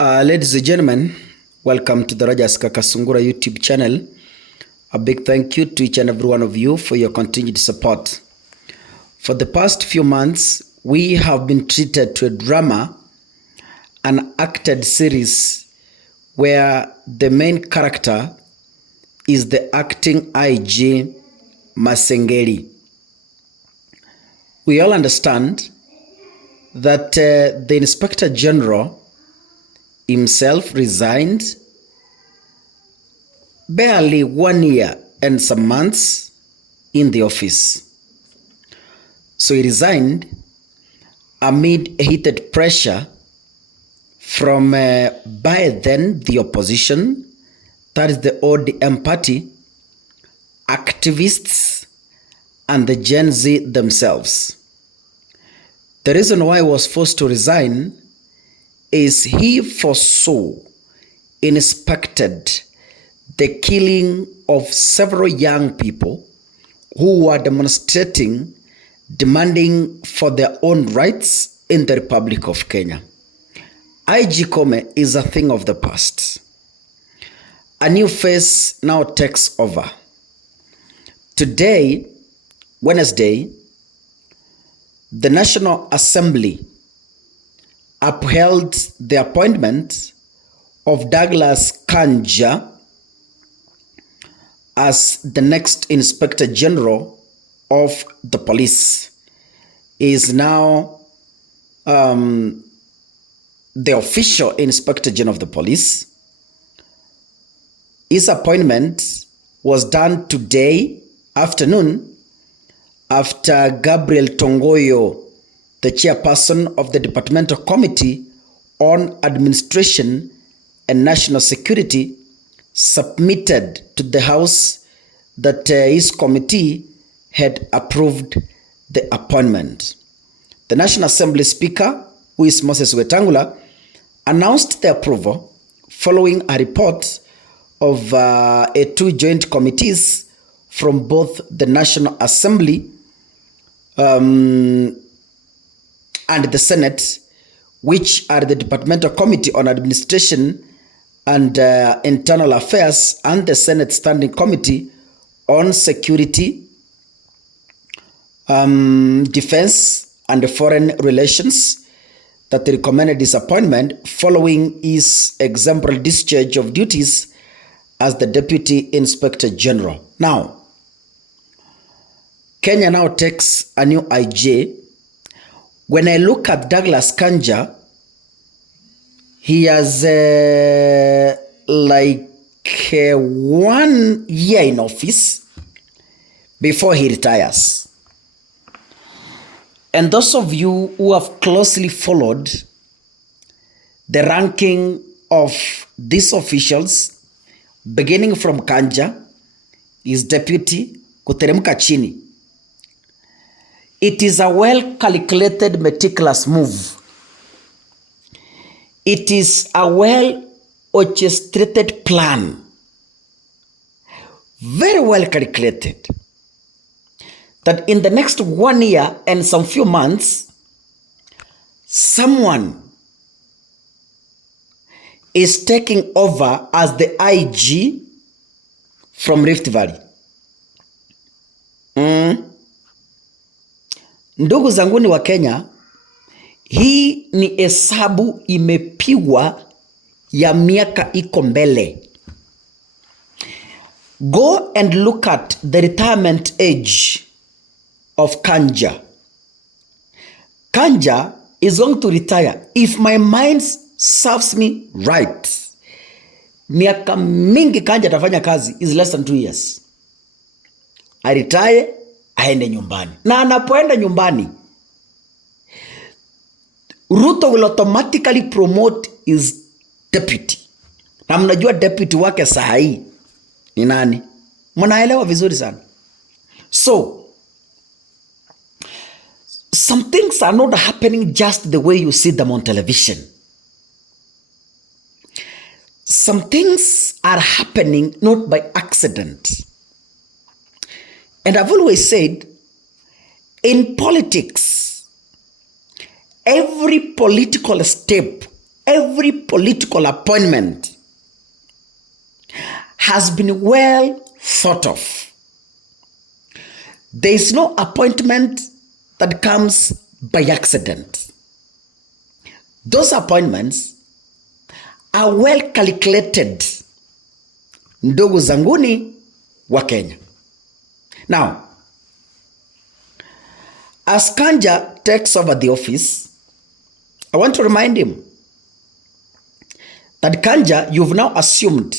Ladies and gentlemen, welcome to the Kakasungura YouTube channel. A big thank you to each and every one of you for your continued support. For the past few months, we have been treated to a drama, an acted series where the main character is the acting IG Masengeli. We all understand that the Inspector General himself resigned barely 1 year and some months in the office. So he resigned amid heated pressure from by then the opposition, that is the ODM party, activists, and the Gen Z themselves. The reason why he was forced to resign is he foresaw, inspected the killing of several young people who were demonstrating, demanding for their own rights in the Republic of Kenya. IG Kome is a thing of the past. A new face now takes over. Today, Wednesday, the National Assembly upheld the appointment of Douglas Kanja as the next Inspector General of the police. He is now the official Inspector General of the police. His appointment was done today afternoon after Gabriel Tongoyo, the chairperson of the Departmental Committee on Administration and National Security, submitted to the House that his committee had approved the appointment. The National Assembly Speaker, who is Moses Wetangula, announced the approval following a report of two joint committees from both the National Assembly and the Senate, which are the Departmental Committee on Administration and Internal Affairs and the Senate Standing Committee on Security, Defense and Foreign Relations, that recommended his appointment following his exemplary discharge of duties as the Deputy Inspector General. Now, Kenya now takes a new IG. When I look at Douglas Kanja, he has 1 year in office before he retires. And those of you who have closely followed the ranking of these officials, beginning from Kanja, his deputy, kuteremka chini, it is a well-calculated, meticulous move. It is a well-orchestrated plan. Very well calculated. That in the next 1 year and some few months, someone is taking over as the IG from Rift Valley. Ndugu zanguni wa Kenya, hii ni hesabu imepigwa ya miaka iko mbele. Go and look at the retirement age of Kanja. Kanja is going to retire, if my mind serves me right. Miaka mingi Kanja atafanya kazi is less than 2 years. I retire, aende nyumbani. Na anapoenda nyumbani, Ruto will automatically promote his deputy. Na mnajua deputy wake sahi ni nani? Mnaelewa vizuri sana. So, some things are not happening just the way you see them on television. Some things are happening not by accident. And I've always said, in politics, every political step every political appointment has been well thought of. There is no appointment that comes by accident. Those appointments are well calculated, ndugu zanguni wa Kenya. Now, as Kanja takes over the office, I want to remind him that Kanja, you've now assumed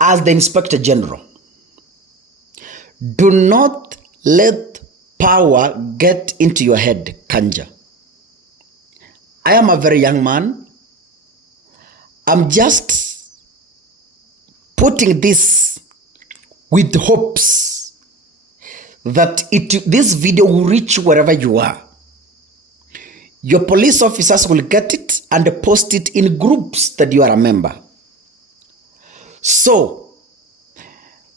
as the Inspector General. Do not let power get into your head, Kanja. I am a very young man. I'm just putting this with hopes that this video will reach wherever you are. Your police officers will get it and post it in groups that you are a member. So,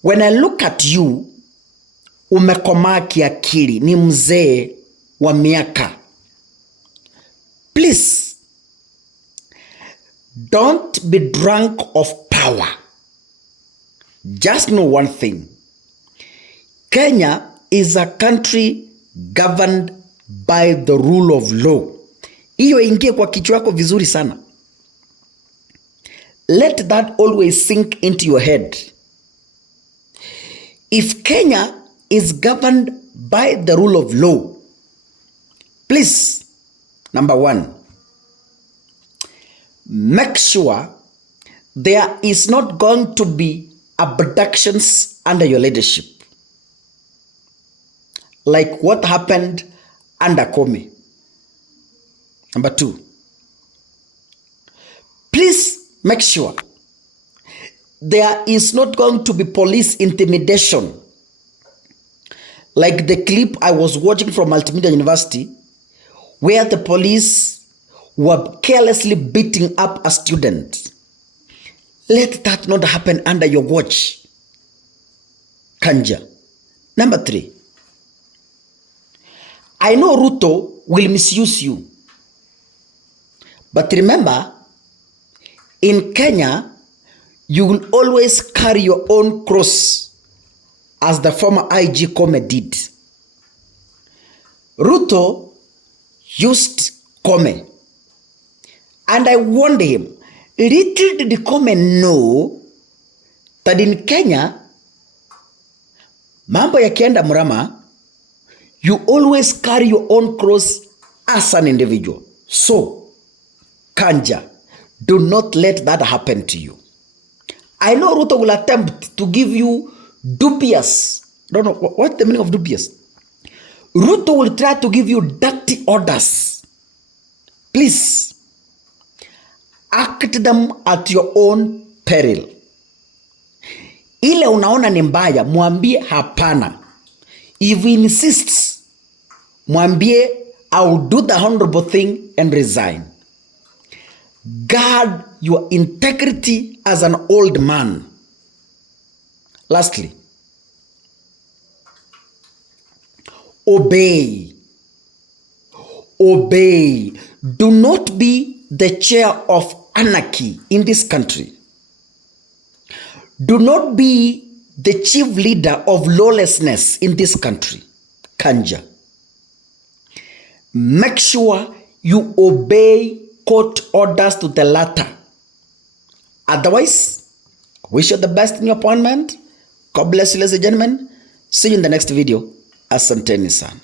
when I look at you, umekomaa kiakili, ni mzee wa miaka. Please, don't be drunk of power. Just know one thing. Kenya is a country governed by the rule of law. Hiyo ingie kwa kichwa yako vizuri sana. Let that always sink into your head. If Kenya is governed by the rule of law, please, number one, make sure there is not going to be abductions under your leadership, like what happened under Kome. Number two, please make sure there is not going to be police intimidation, like the clip I was watching from Multimedia University, where the police were carelessly beating up a student. Let that not happen under your watch, Kanja. Number three, I know Ruto will misuse you. But remember, in Kenya, you will always carry your own cross, as the former IG Kome did. Ruto used Kome, and I warned him, little did Kome know that in Kenya, mambo yakienda mrama, you always carry your own cross as an individual. So, Kanja, do not let that happen to you. I know Ruto will attempt to give you dubious, don't know what's the meaning of dubious. Ruto will try to give you dirty orders. Please, act them at your own peril. Ile unaona ni mbaya, mwambie hapana. If he insists, mwambie I will do the honorable thing and resign. Guard your integrity as an old man. Lastly, obey. Obey. Do not be the chair of anarchy in this country. Do not be the chief leader of lawlessness in this country, Kanja. Make sure you obey court orders to the letter. Otherwise, wish you the best in your appointment. God bless you, ladies and gentlemen. See you in the next video. Asanteni sana.